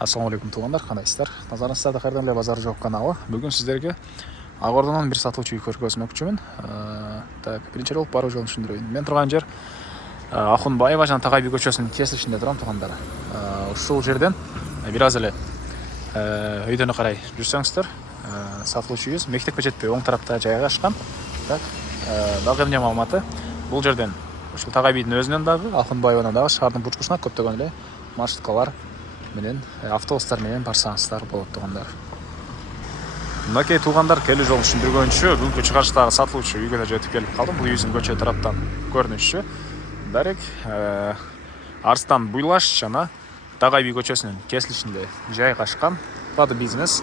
Ассалаумалейкум туугандар, кандайсыздар? Назарыңыздарда кайрадан эле базар жок каналы. Бүгүн сиздерге Ак Ордонун бир сатылуучу үй көргөзмөкчүмүн. Так, биринчи жолу баруу жолун түшүндүрөйүн. Мен турган жер Ахунбаева жана Тагай би көчөсүнүн кесилишинде турам туугандар. Ушул жерден бир аз эле өйдөнө карай жүрсөңүздөр, сатылуучу үйүбүз мектепке жетпей оң тарапта жайгашкан. Так, дагы эмне маалыматы? Бул жерден ушул Тагай бийдин өзүнөн дагы Ахунбаеванан дагы шаардын бурчкусуна көптөгөн эле маршруткалар менен автобустар менен барсаңыздар болот туугандар. Мынакей туугандар, келүү жолун түшүндүргөнчү бүгүнкү чыгарыштагы сатылуучу үйгө да жетип келип калдым. Бул үйүбүздүн көчө тараптан көрүнүшү. Дарек Арстан Буйлаш жана Тагай би көчөсүнүн кесилишинде жайгашкан пад бизнес.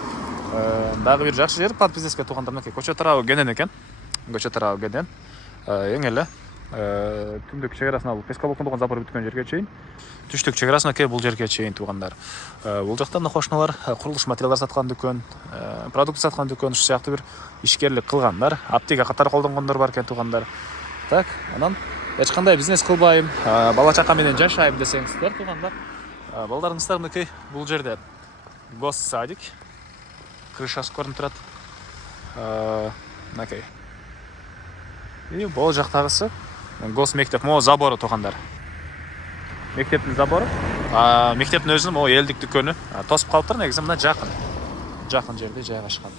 Дагы бир жакшы жер пад бизнеске туугандар, мынакей көчө тарабы кенен экен. Көчө тарабы кенен. Эң эле түндүк чек алып Пескалоктун болгон запор бүткөн жерге чейин, түштүк чек бул жерге чейин туугандар. Бул жакта мына кошуналар курулуш материалдар саткан дүкөн, продукт саткан дүкөн, ушу сыяктуу бир ишкерлик кылгандар, аптека катары колдонгондор бар экен туугандар. Так, анан эч кандай бизнес кылбайм, бала чака менен жашайм десеңиздер туугандар, балдарыңыздар мынакей бул жерде госсадик, крышасы көрүнүп турат. Мынакей. И бул жактагысы гос мектеп, могу забору туугандар. Мектептин забору, мектептин өзүнүн могу элдик дүкөнү тосуп калыптыр, негизи мына жакын жерде жайгашкан.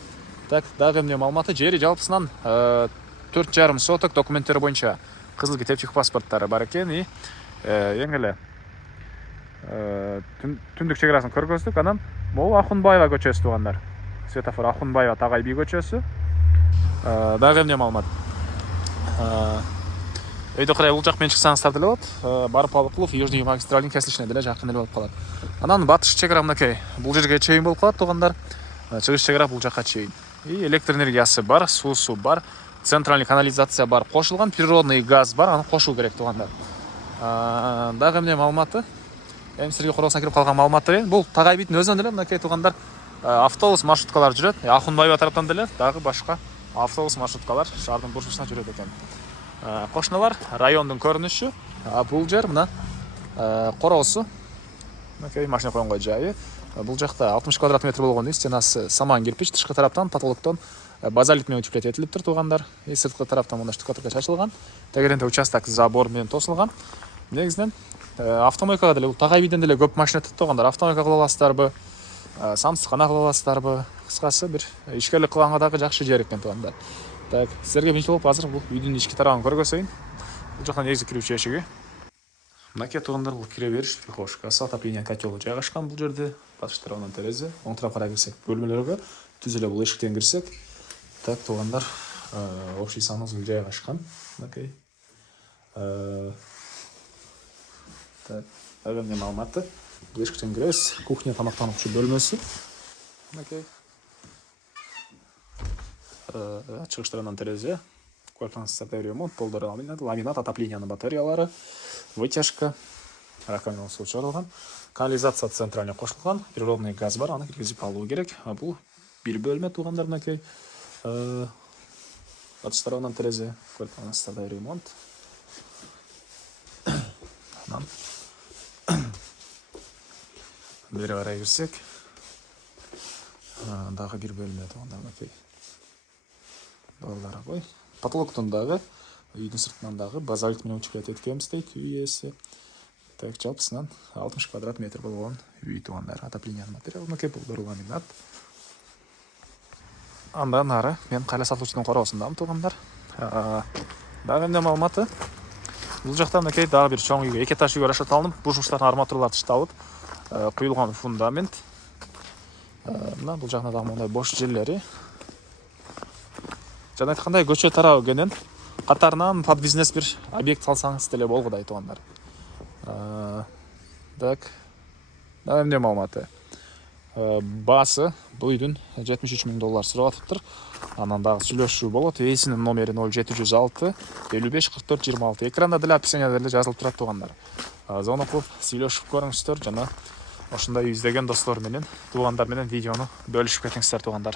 Так, дагы эмне маалыматы? Жери жалпысынан 4,5 соток, документтери боюнча кызыл китепчик паспорттары бар экен. И эң эле түндүк чек арасын көргөздүк. Анан могу Ахунбаева көчөсү туугандар. Светофор Ахунбаева Тагай би көчөсү. Дагы эмне маалымат? Өйдө карай бул жак менен чыксаңыздар деле болот. Барып алып кылып Южный магистралдын кесилишине деле жакын эле болуп калат. Анан батыш чек ара мынакей бул жерге чейин болуп калат туугандар. Чыгыш чек ара бул жакка чейин. И электр энергиясы бар, суусу бар, центральный канализация бар, кошулган природный газ бар, аны кошуу керек туугандар. Дагы эмне маалыматы? Эми силерге коросуна кирип калган маалымат берейин. Бул Тагай бийдин өзүнөн деле мынакей туугандар автобус маршруткалар жүрөт. Ахунбаева тараптан деле дагы башка автобус маршруткалар шаардын бурчусуна жүрөт экен. Кошуналар райондун көрүнүшү. Бул жер мына короосу. Мынакей машина койгонго жайы. Бул жакта 60 квадрат метр болгон стенасы саман кирпич, тышкы тараптан потолоктон базалит менен утеплять этилиптир туугандар. И сырткы тараптан мына штукатурка чачылган. Тегеренде участок забор менен тосулган. Негизинен автомойкага деле бул Тагай бийден деле көп машина өтөт туугандар. Автомойка кыла аласыздарбы? Самсыкана кыла аласыздарбы? Кыскасы бир ишкерлик кылганга дагы жакшы жер экен туугандар. Так, силерге биринчи болуп азыр бул үйдүн ички тарабын көргөзөйүн. Бул жактан негизи кирүүчү эшиги. Мынакей туугандар, бул кире бериш прихожкасы, отопление котелу жайгашкан бул жерде. Батыш тарабынан терезе, оң тарапка карай кирсек бөлмөлөргө, түз эле бул эшиктен кирсек. Так, туугандар, общий санузел жайгашкан. Мынакей. Так, дагы эмне маалыматы? Бул эшиктен киребиз, кухня тамактануучу бөлмөсү. Мынакей. Чыгыш тарабынан терезе, квартираңыздарда ремонт, полдор ламинат, отоплениянын батареялары, вытяжка, раковина суу чыгарылган, канализация центральный кошулган, природный газ бар, аны киргизип алуу керек. Бул бир бөлмө туугандар, мынакей. Батыш тарабынан терезе, квартираңыздарда ремонт. Анан бери карай кирсек, дагы бир бөлмө туугандар, мынакей. Доллары бой. Потолоктон дагы, үйдүн сыртынан дагы базалит менен утеплять эткенбиз дейт үй ээси. Так, жалпысынан 60 квадрат метр болгон үй туугандар. Отоплениянын материалы мынакей, болдор ламинат. Андан ары мен кайла сатылуучунун короосундамын туугандар. Дагы эмне маалыматы? Бул жакта мынакей дагы бир чоң үйгө, 2 этаж үйгө расчётталынып, бурчуктардын арматуралары тышталып, куюлган фундамент. Мына бул жакта дагы мондай бош жерлери. Жана айткандай көчө тарабы кенен, катарынан пад бизнес бир объект салсаңыз деле болгудай туугандар. Так. Дагы эмне маалыматы? Баасы бул үйдүн $73,000 сурап атыптыр. Анан дагы сүйлөшүү болот. Ээсинин номери 0706 55 44 26. Экранда деле описание деле жазылып турат туугандар. Звонок кылып сүйлөшүп көрүңүздөр жана ошондой издеген достор менен, туугандар менен видеону бөлүшүп кетиңиздер туугандар.